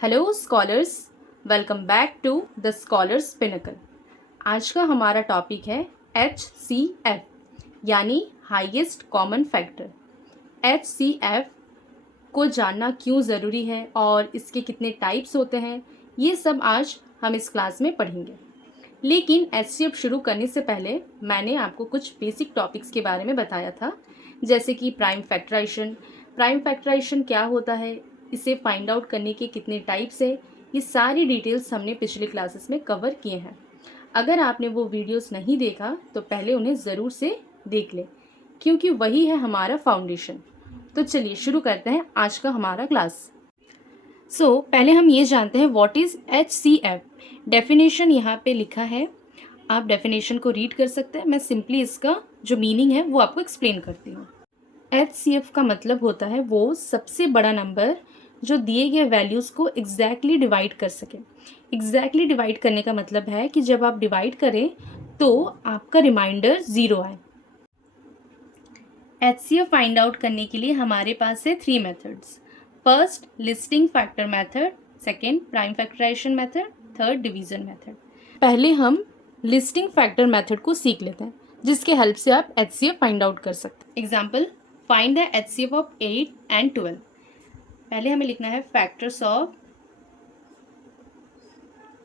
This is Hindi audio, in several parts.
Hello scholars, welcome back to the scholars pinnacle. आज का हमारा टॉपिक है HCF यानी हाईएस्ट कॉमन फैक्टर। HCF को जानना क्यों ज़रूरी है और इसके कितने टाइप्स होते हैं, ये सब आज हम इस क्लास में पढ़ेंगे। लेकिन HCF शुरू करने से पहले मैंने आपको कुछ बेसिक टॉपिक्स के बारे में बताया था, जैसे कि प्राइम फैक्टराइजेशन। प्राइम फैक्टराइजेशन क्या होता है, इसे फाइंड आउट करने के कितने टाइप्स है, ये सारी डिटेल्स हमने पिछले क्लासेस में कवर किए हैं। अगर आपने वो वीडियोस नहीं देखा तो पहले उन्हें ज़रूर से देख लें, क्योंकि वही है हमारा फाउंडेशन। तो चलिए शुरू करते हैं आज का हमारा क्लास। पहले हम ये जानते हैं व्हाट इज़ HCF। डेफिनेशन यहाँ पे लिखा है, आप डेफिनेशन को रीड कर सकते हैं। मैं सिंपली इसका जो मीनिंग है वो आपको एक्सप्लेन करती हूँ। HCF का मतलब होता है वो सबसे बड़ा नंबर जो दिए गए वैल्यूज़ को एग्जैक्टली डिवाइड कर सके। एग्जैक्टली डिवाइड करने का मतलब है कि जब आप डिवाइड करें तो आपका रिमाइंडर 0 आए। HCF फाइंड आउट करने के लिए हमारे पास है 3 methods. First listing factor method, second prime factorization method, third division method. पहले हम लिस्टिंग फैक्टर मेथड को सीख लेते हैं, जिसके हेल्प से आप HCF फाइंड आउट कर सकते हैं। Example, find the HCF of 8 and 12। पहले हमें लिखना है फैक्टर्स ऑफ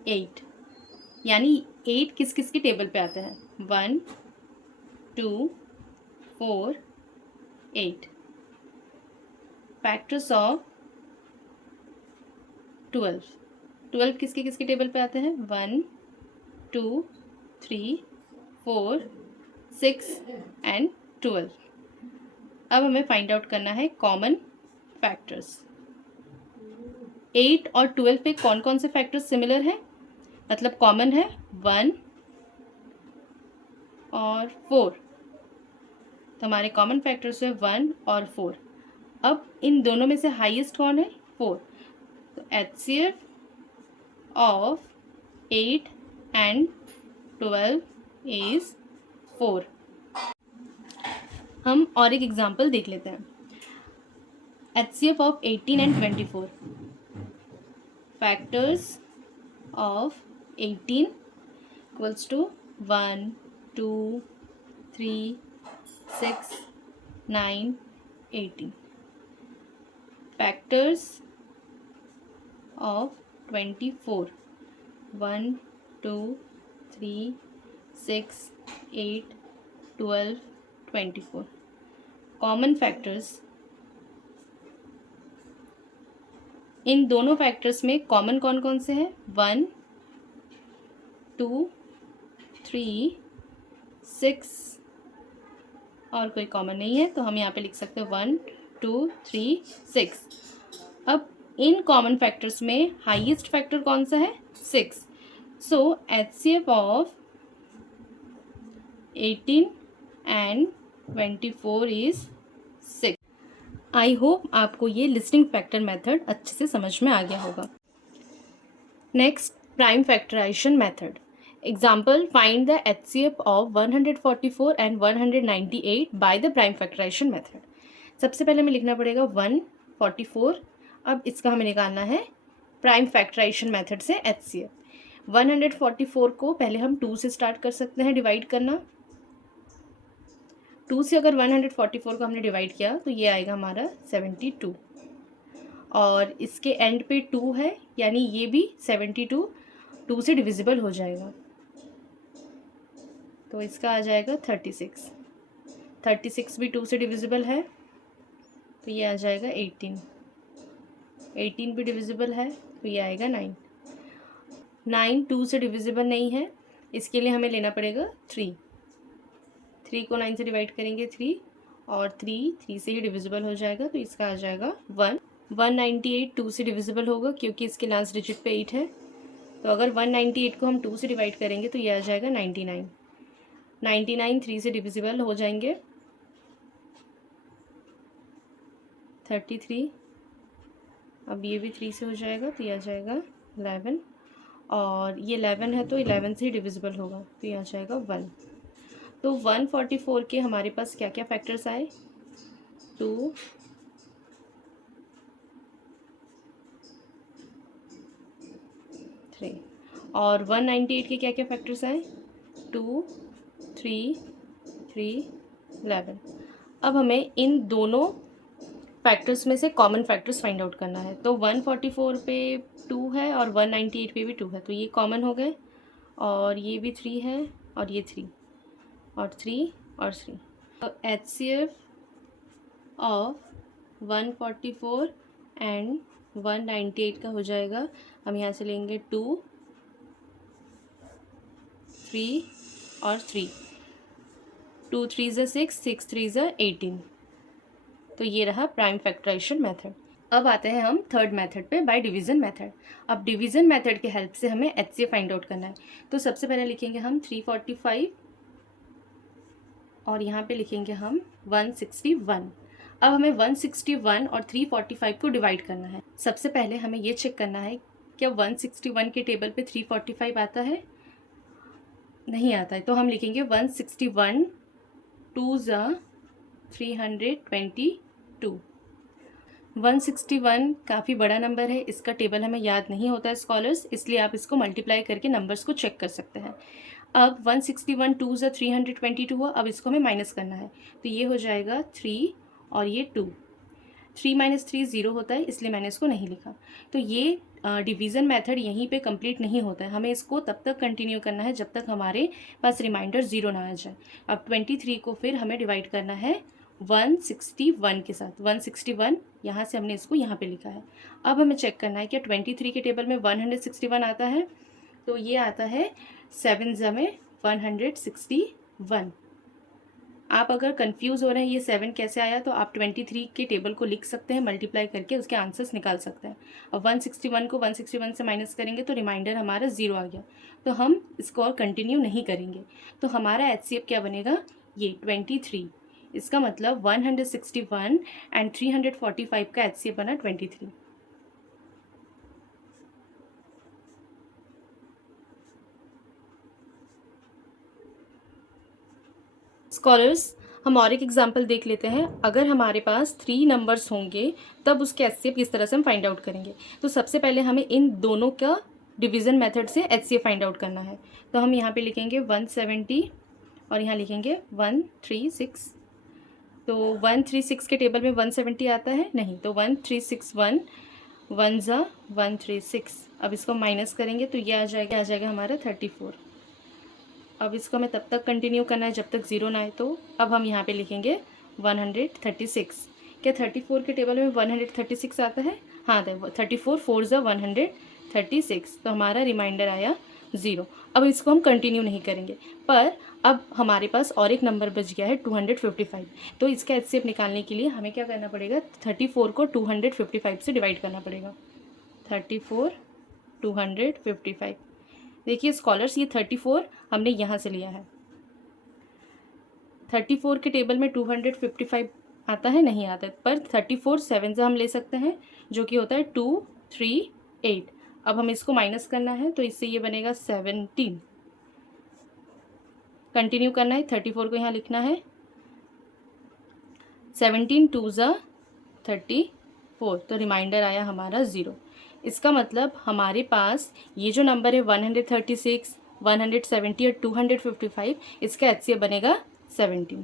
8, यानी 8 किस किस के टेबल पे आते हैं, 1 2 4 8। फैक्टर्स ऑफ 12, 12 किसके किसके टेबल पे आते हैं, 1 2 3 4 6 and 12। अब हमें फाइंड आउट करना है कॉमन फैक्टर्स। 8 और 12 पे कौन कौन से फैक्टर्स सिमिलर हैं, मतलब कॉमन है, 1 और 4। तो हमारे कॉमन फैक्टर्स है 1 और 4। अब इन दोनों में से हाईएस्ट कौन है, 4। तो HCF ऑफ 8 and 12 इज 4। हम और एक एग्जाम्पल देख लेते हैं। HCF of 18 and 24। Factors of 18 equals to 1 2 3 6 9 18। Factors of 24, 1 2 3 6 8 12 24। Common factors, इन दोनों फैक्टर्स में कॉमन कौन कौन से हैं, 1 2 3 6 और कोई कॉमन नहीं है, तो हम यहाँ पे लिख सकते हैं 1 2 3 6। अब इन कॉमन फैक्टर्स में हाईएस्ट फैक्टर कौन सा है, 6। सो HCF of 18 and 24 is 6। I hope आपको ये लिस्टिंग फैक्टर मेथड अच्छे से समझ में आ गया होगा। Next, prime factorization method. Example, find the HCF of 144 and 198 by the prime factorization method. सबसे पहले हमें लिखना पड़ेगा 144। अब इसका हमें निकालना है प्राइम फैक्टराइजेशन मेथड से HCF। 144 को पहले हम 2 से स्टार्ट कर सकते हैं डिवाइड करना। 2 से अगर 144 को हमने डिवाइड किया तो ये आएगा हमारा 72, और इसके एंड पे 2 है, यानी ये भी 72 2 से डिविजिबल हो जाएगा, तो इसका आ जाएगा 36। 36 भी 2 से डिविजिबल है, तो ये आ जाएगा 18। 18 भी डिविजिबल है, तो ये आएगा 9। 9 2 से डिविजिबल नहीं है, इसके लिए हमें लेना पड़ेगा 3। 3 को 9 से डिवाइड करेंगे 3, और 3 से ही डिविजिबल हो जाएगा, तो इसका आ जाएगा 1। 198 2 से डिविजिबल होगा क्योंकि इसके लास्ट डिजिट पे 8 है, तो अगर 198 को हम 2 से डिवाइड करेंगे तो ये आ जाएगा 99। 99 3 से डिविजिबल हो जाएंगे, 33। अब ये भी 3 से हो जाएगा, तो ये आ जाएगा 11, और ये 11 है तो 11 से ही डिविजिबल होगा, तो ये आ जाएगा 1। तो 144 के हमारे पास क्या क्या फैक्टर्स आए, 2 3। और 198 के क्या क्या फैक्टर्स हैं? 2, 3, 3, 11। अब हमें इन दोनों फैक्टर्स में से कॉमन फैक्टर्स फाइंड आउट करना है। तो 144 पे 2 है और 198 पे भी 2 है, तो ये कॉमन हो गए, और ये भी 3 है, और ये 3 और 3 और 3। तो HCF ऑफ 144 एंड 198 का हो जाएगा, हम यहाँ से लेंगे 2, 3 और 3। 2 3 ज़ा 6, 6 3 ज़ा 18। तो ये रहा प्राइम फैक्टराइजेशन मेथड। अब आते हैं हम थर्ड मेथड पे, बाय डिवीज़न मेथड। अब डिवीज़न मेथड के हेल्प से हमें HCF फाइंड आउट करना है। तो सबसे पहले लिखेंगे हम 345 और यहाँ पे लिखेंगे हम 161। अब हमें 161 और 345 को डिवाइड करना है। सबसे पहले हमें ये चेक करना है क्या 161 के टेबल पे 345 आता है? नहीं आता है, तो हम लिखेंगे 161 2 ज़ा 322। 161 काफ़ी बड़ा नंबर है, इसका टेबल हमें याद नहीं होता है स्कॉलर्स, इसलिए आप इसको मल्टीप्लाई करके नंबर्स को चेक कर सकते हैं। अब 161 2 ज़ा 322 हुआ, अब इसको हमें माइनस करना है, तो ये हो जाएगा 3 और ये 2। 3 माइनस 3 0 होता है, इसलिए मैंने इसको नहीं लिखा। तो ये डिवीज़न मेथड यहीं पे कंप्लीट नहीं होता है, हमें इसको तब तक कंटिन्यू करना है जब तक हमारे पास रिमाइंडर 0 ना आ जाए। अब 23 को फिर हमें डिवाइड करना है 161 के साथ। 161 यहाँ से हमने इसको यहाँ पे लिखा है। अब हमें चेक करना है क्या 23 के टेबल में 161 आता है? तो ये आता है 7 ज़ा में 161। आप अगर कंफ्यूज हो रहे हैं ये 7 कैसे आया, तो आप 23 के टेबल को लिख सकते हैं, मल्टीप्लाई करके उसके आंसर्स निकाल सकते हैं। अब 161 को 161 से माइनस करेंगे तो रिमाइंडर हमारा 0 आ गया, तो हम इसको और कंटिन्यू नहीं करेंगे। तो हमारा HCF क्या बनेगा? ये 23। इसका मतलब 161 एंड 345 का HCF बना 23। स्कॉलर्स, हम और एक एग्जाम्पल देख लेते हैं। अगर हमारे पास 3 नंबर्स होंगे तब उसके HCF किस तरह से हम फाइंड आउट करेंगे। तो सबसे पहले हमें इन दोनों का डिवीज़न मेथड से HCF फाइंड आउट करना है। तो हम यहाँ पे लिखेंगे 170 और यहाँ लिखेंगे 136। तो 136 के टेबल में 170 आता है? नहीं, तो 1361 1 ज़ा 136। अब इसको माइनस करेंगे तो ये आ जाएगा हमारा 34। अब इसको हमें तब तक कंटिन्यू करना है जब तक 0 ना आए। तो अब हम यहाँ पे लिखेंगे 136। क्या 34 के टेबल में 136 आता है? हाँ, 34 4 ज़ा 136। तो हमारा रिमाइंडर आया 0। अब इसको हम कंटिन्यू नहीं करेंगे, पर अब हमारे पास और एक नंबर बच गया है 255। तो इसका HCF निकालने के लिए हमें क्या करना पड़ेगा? 34 को 255 से डिवाइड करना पड़ेगा। 34 255। देखिए स्कॉलर्स, ये 34 हमने यहाँ से लिया है। 34 के टेबल में 255 आता है? नहीं आता है, पर 34 7 से हम ले सकते हैं, जो कि होता है 238। अब हमें इसको माइनस करना है, तो इससे ये बनेगा 17। कंटिन्यू करना है, 34 को यहाँ लिखना है। 17 2 ज़ा 34, तो रिमाइंडर आया हमारा 0। इसका मतलब हमारे पास ये जो नंबर है 136, 170 और 255, इसका HCF बनेगा 17।